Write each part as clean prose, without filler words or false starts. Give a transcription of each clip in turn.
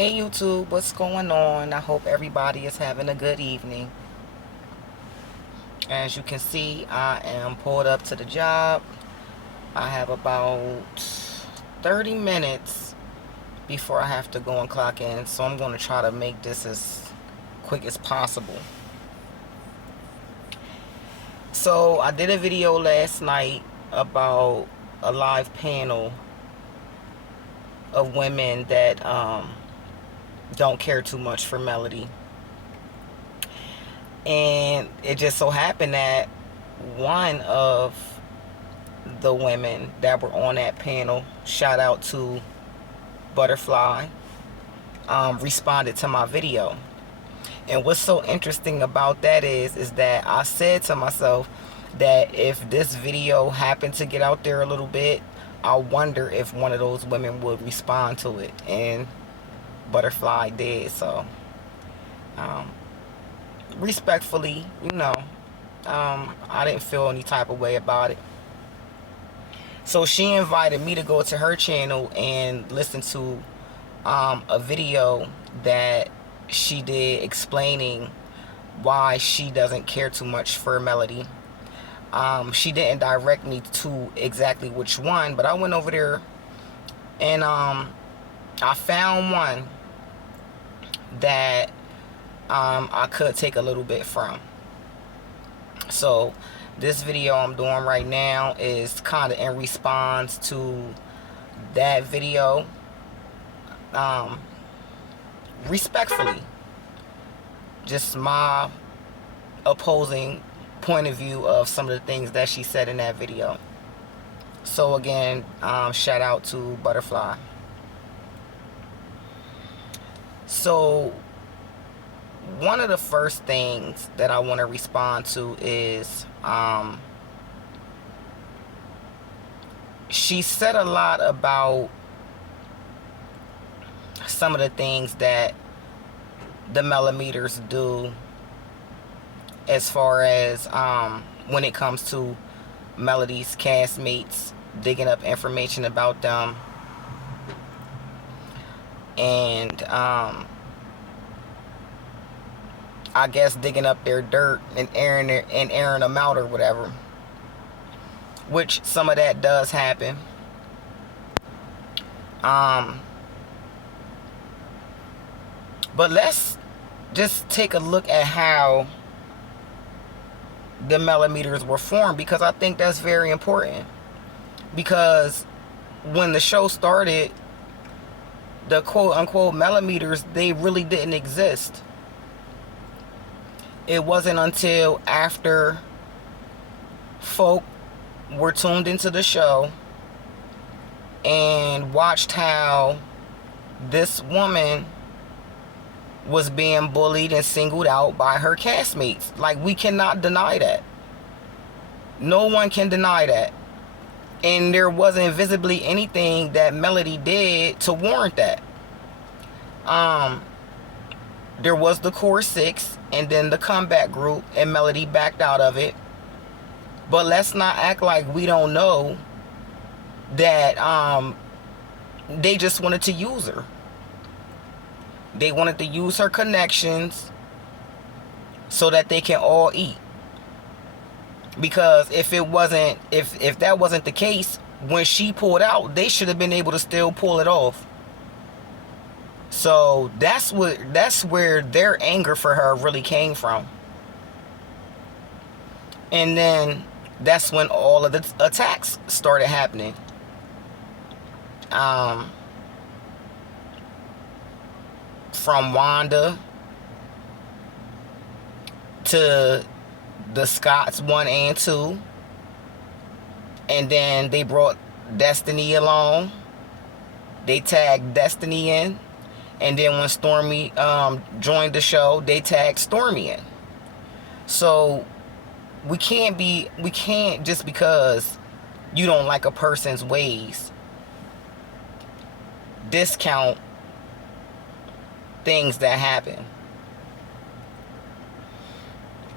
Hey YouTube, what's going on? I hope everybody is having a good evening. As you can see, I am pulled up to the job. I have about 30 minutes before I have to go and clock in, so I'm going to try to make this as quick as possible. So I did a video last night about a live panel of women that don't care too much for Melody. And it just so happened that one of the women that were on that panel, shout out to Butterflii, responded to my video. And what's so interesting about that is that I said to myself that if this video happened to get out there a little bit, I wonder if one of those women would respond to it. And Butterflii did. So respectfully, I didn't feel any type of way about it. So she invited me to go to her channel and listen to a video that she did explaining why she doesn't care too much for Melody. She didn't direct me to exactly which one, but I went over there and I found one that I could take a little bit from. So this video I'm doing right now is kind of in response to that video. Respectfully, just my opposing point of view of some of the things that she said in that video. So again, shout out to Butterflii. So one of the first things that I want to respond to is she said a lot about some of the things that the Melameters do as far as when it comes to Melody's castmates, digging up information about them, and I guess digging up their dirt and airing them out or whatever, which some of that does happen. But let's just take a look at how the Melameters were formed, because I think that's very important. Because when the show started, the quote-unquote Melameters, they really didn't exist. It wasn't until after folk were tuned into the show and watched how this woman was being bullied and singled out by her castmates. Like, we cannot deny that. No one can deny that. And there wasn't visibly anything that Melody did to warrant that. There was the core six and then the comeback group, and Melody backed out of it. But let's not act like we don't know that they just wanted to use her. They wanted to use her connections so that they can all eat. Because if that wasn't the case, when she pulled out, they should have been able to still pull it off. So that's where their anger for her really came from. And then that's when all of the attacks started happening. From Wanda to the Scots 1 and 2, and then they brought Destiny along. They tagged Destiny in, and then when Stormy joined the show, they tagged Stormy in. So we can't just because you don't like a person's ways discount things that happen.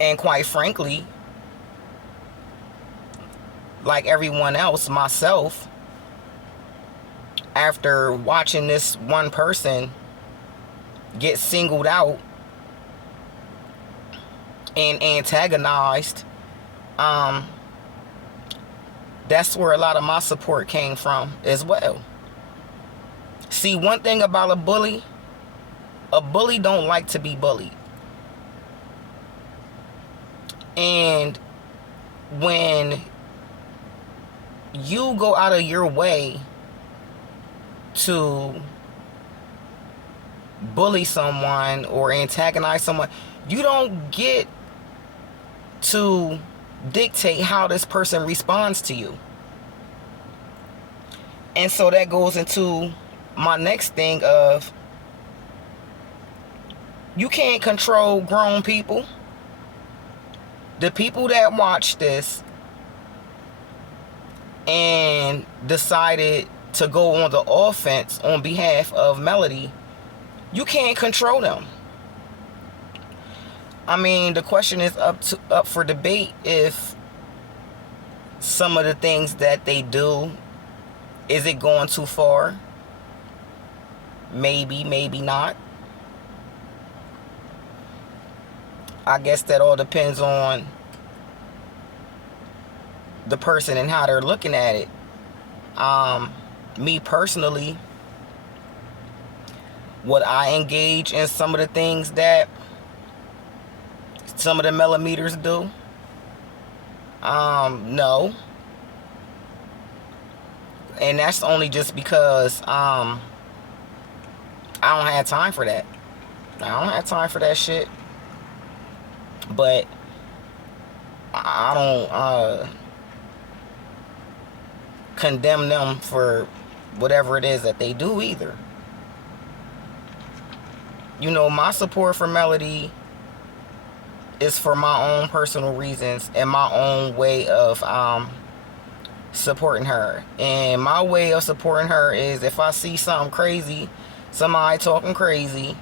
And quite frankly, like everyone else, myself, after watching this one person get singled out and antagonized, that's where a lot of my support came from as well. See, one thing about a bully don't like to be bullied. And when you go out of your way to bully someone or antagonize someone, you don't get to dictate how this person responds to you. And so that goes into my next thing of, you can't control grown people. The people that watched this and decided to go on the offense on behalf of Melody, you can't control them. I mean, the question is up for debate if some of the things that they do, is it going too far? Maybe, maybe not. I guess that all depends on the person and how they're looking at it. Me personally, would I engage in some of the things that some of the Melameters do? No. And that's only just because I don't have time for that. I don't have time for that shit. But I don't condemn them for whatever it is that they do either. You know, my support for Melody is for my own personal reasons and my own way of supporting her. And my way of supporting her is, if I see something crazy, somebody talking crazy,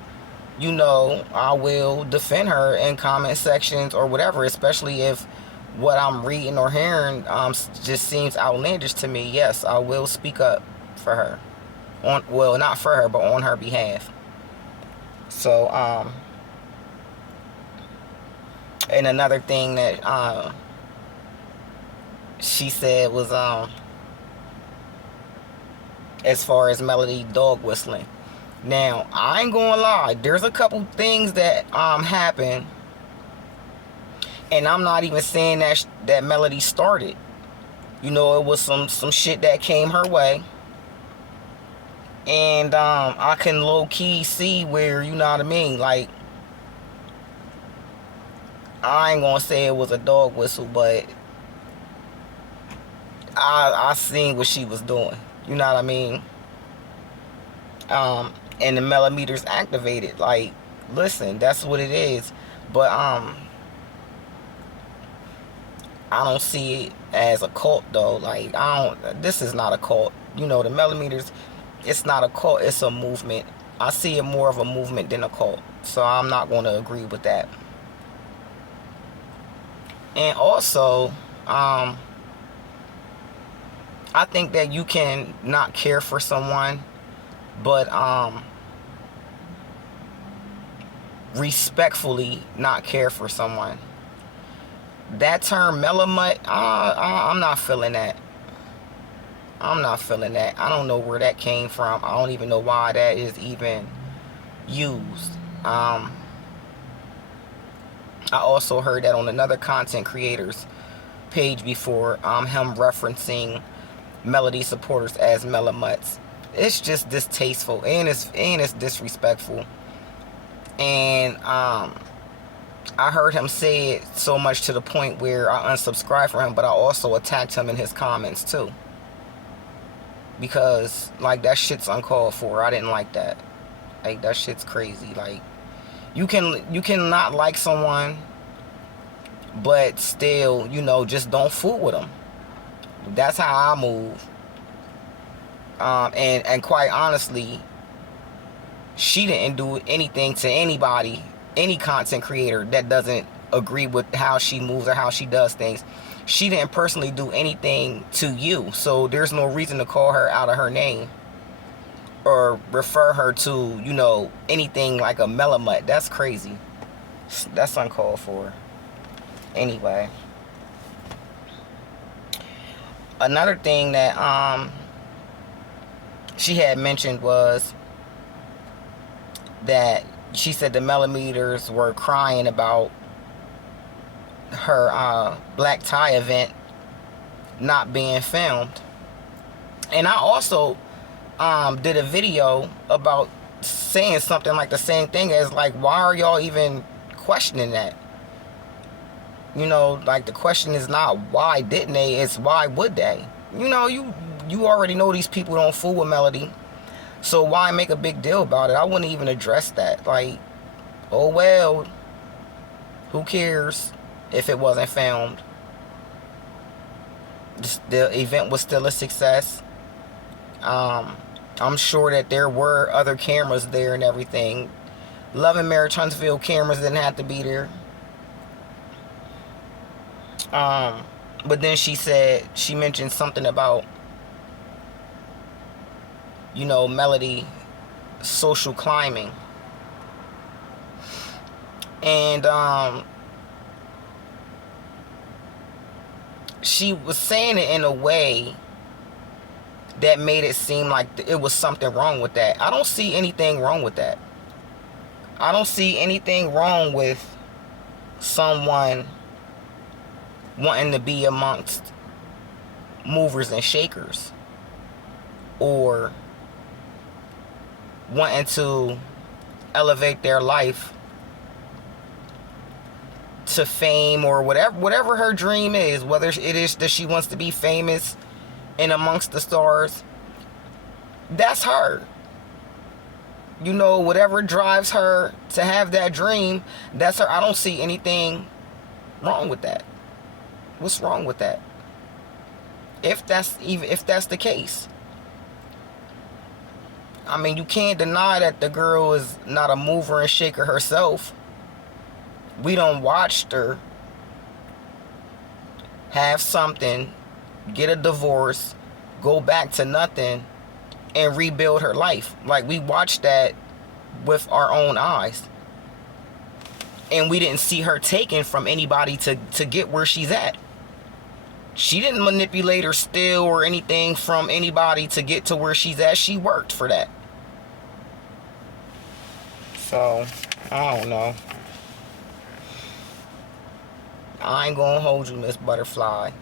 you know, I will defend her in comment sections or whatever, especially if what I'm reading or hearing just seems outlandish to me. Yes, I will speak up for her. Well, not for her, but on her behalf. So, and another thing that she said was as far as Melody dog whistling. Now, I ain't gonna lie, there's a couple things that happened, and I'm not even saying that Melody started. You know, it was some shit that came her way, and I can low-key see where, you know what I mean, like, I ain't gonna say it was a dog whistle, but I seen what she was doing, you know what I mean. And the Melameters activated. Like, listen, that's what it is. But I don't see it as a cult though. Like, this is not a cult. You know, the Melameters, it's not a cult, it's a movement. I see it more of a movement than a cult. So I'm not going to agree with that. And also, I think that you can not care for someone, but respectfully not care for someone. That term melamut, I'm not feeling that. I'm not feeling that. I don't know where that came from. I don't even know why that is even used. I also heard that on another content creator's page before, him referencing Melody supporters as melamuts. It's just distasteful, and it's disrespectful. And I heard him say it so much to the point where I unsubscribed from him, but I also attacked him in his comments too, because like, that shit's uncalled for. I didn't like that. Like, that shit's crazy. Like, you can not like someone, but still, you know, just don't fool with them. That's how I move. And quite honestly, she didn't do anything to anybody, any content creator that doesn't agree with how she moves or how she does things. She didn't personally do anything to you, so there's no reason to call her out of her name. or refer her to, you know, anything like a Melamet. That's crazy. That's uncalled for. Anyway, another thing that she had mentioned was that she said the Melameters were crying about her black tie event not being filmed. And I also did a video about saying something like the same thing as, like, why are y'all even questioning that? You know, like, the question is not why didn't they, it's why would they? You know, you already know these people don't fool with Melody, so why make a big deal about it? I wouldn't even address that. Like, oh well, who cares if it wasn't filmed? The event was still a success. I'm sure that there were other cameras there and everything. Love and Marriage Huntsville cameras didn't have to be there. But then she mentioned something about, you know, Melody social climbing. And she was saying it in a way that made it seem like it was something wrong with that. I don't see anything wrong with that. I don't see anything wrong with someone wanting to be amongst movers and shakers, or wanting to elevate their life to fame, or whatever her dream is, whether it is that she wants to be famous and amongst the stars. That's her. You know, whatever drives her to have that dream, that's her. I don't see anything wrong with that. What's wrong with that? If that's the case. I mean, you can't deny that the girl is not a mover and shaker herself. We done watched her have something, get a divorce, go back to nothing, and rebuild her life. Like, we watched that with our own eyes. And we didn't see her taken from anybody to get where she's at. She didn't manipulate or steal or anything from anybody to get to where she's at. She worked for that. So, I don't know. I ain't gonna hold you, Ms Butterflii.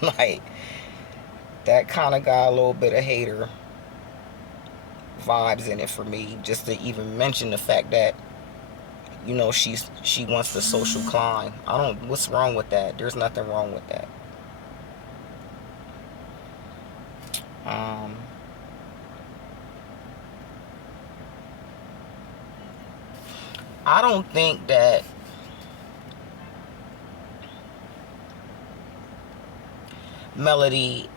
Like, that kind of got a little bit of hater vibes in it for me, just to even mention the fact that, you know, she wants the social climb. What's wrong with that? There's nothing wrong with that. I don't think that Melody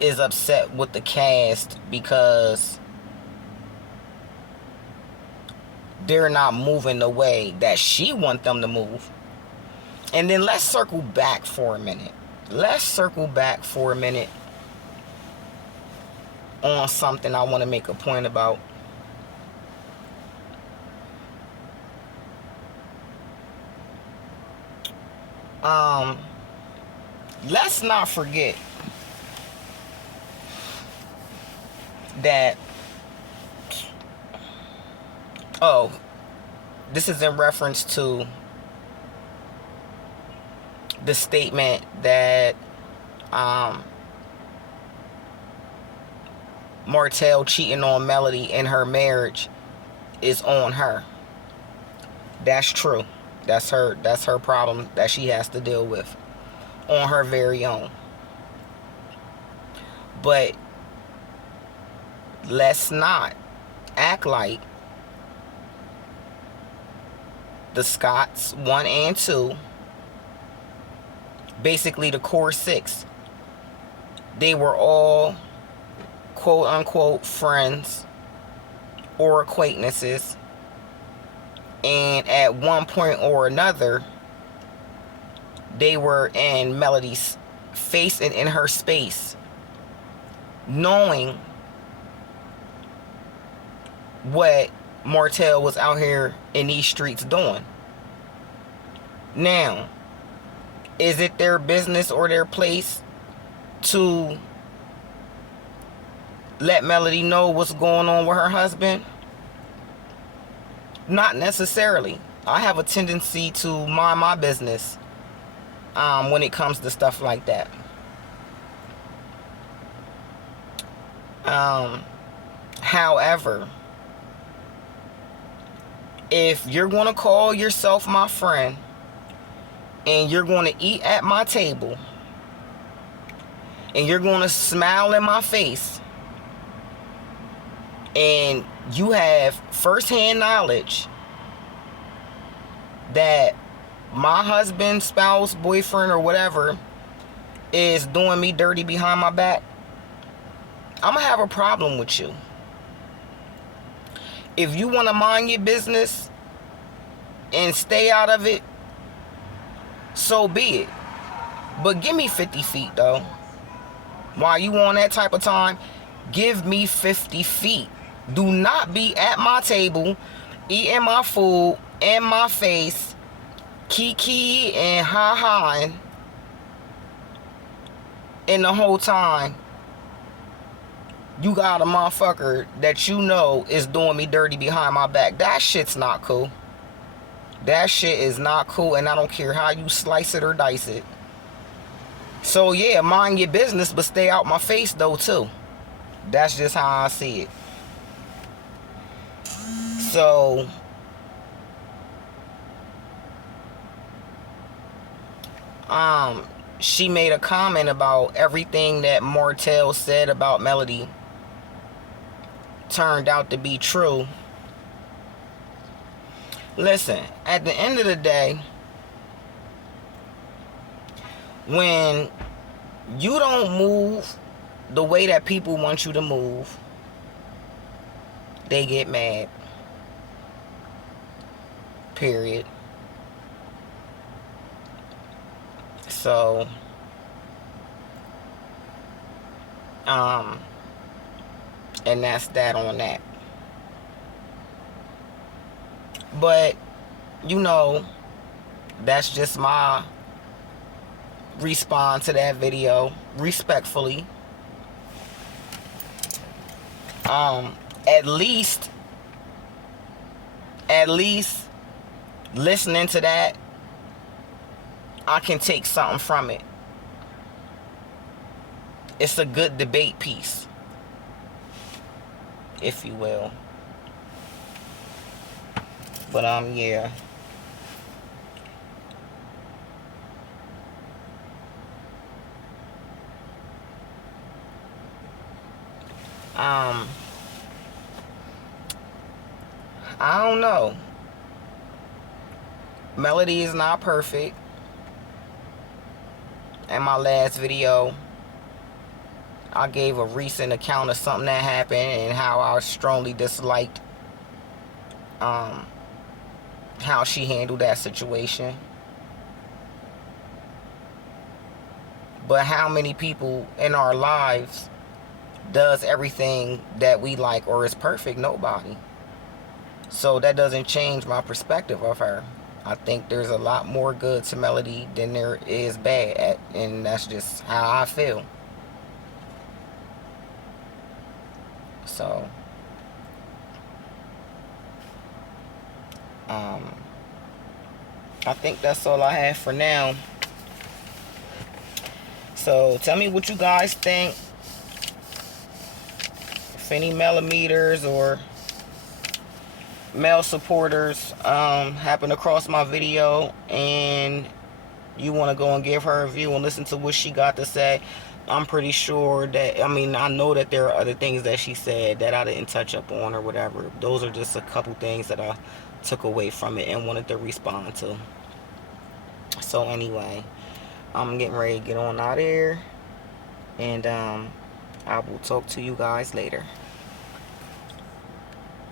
is upset with the cast because they're not moving the way that she wants them to move. And then let's circle back for a minute. On something I want to make a point about. Let's not forget that, this is in reference to the statement that Martell cheating on Melody in her marriage is on her. That's true. That's her problem that she has to deal with on her very own. But let's not act like the Scotts 1 and 2, basically the core 6, they were all quote unquote friends or acquaintances, and at one point or another they were in Melody's face and in her space, knowing what Martell was out here in these streets doing. Now, is it their business or their place to let Melody know what's going on with her husband? Not necessarily. I have a tendency to mind my business when it comes to stuff like that. However, if you're going to call yourself my friend and you're going to eat at my table and you're going to smile in my face and you have firsthand knowledge that my husband, spouse, boyfriend, or whatever is doing me dirty behind my back, I'm gonna have a problem with you. If you want to mind your business and stay out of it, so be it. But give me 50 feet though. While you on that type of time, give me 50 feet. Do not be at my table eating my food in my face, kiki and ha-ha, and the whole time you got a motherfucker that you know is doing me dirty behind my back. That shit's not cool. That shit is not cool, and I don't care how you slice it or dice it. So yeah, mind your business, but stay out my face though too. That's just how I see it. So she made a comment about everything that Martell said about Melody turned out to be true. Listen, at the end of the day, when you don't move the way that people want you to move, they get mad. Period. So, and that's that on that. But, you know, that's just my response to that video, respectfully. At least listening to that, I can take something from it. It's a good debate piece, if you will. But yeah. I don't know. Melody is not perfect. In my last video, I gave a recent account of something that happened and how I strongly disliked how she handled that situation. But how many people in our lives does everything that we like or is perfect? Nobody. So that doesn't change my perspective of her. I think there's a lot more good to Melody than there is bad, and that's just how I feel. So, I think that's all I have for now. So, tell me what you guys think. If any Melameters or male supporters happen across my video and you want to go and give her a view and listen to what she got to say, I'm pretty sure that, I know that there are other things that she said that I didn't touch up on or whatever. Those are just a couple things that I took away from it and wanted to respond to. So anyway, I'm getting ready to get on out of here, and I will talk to you guys later.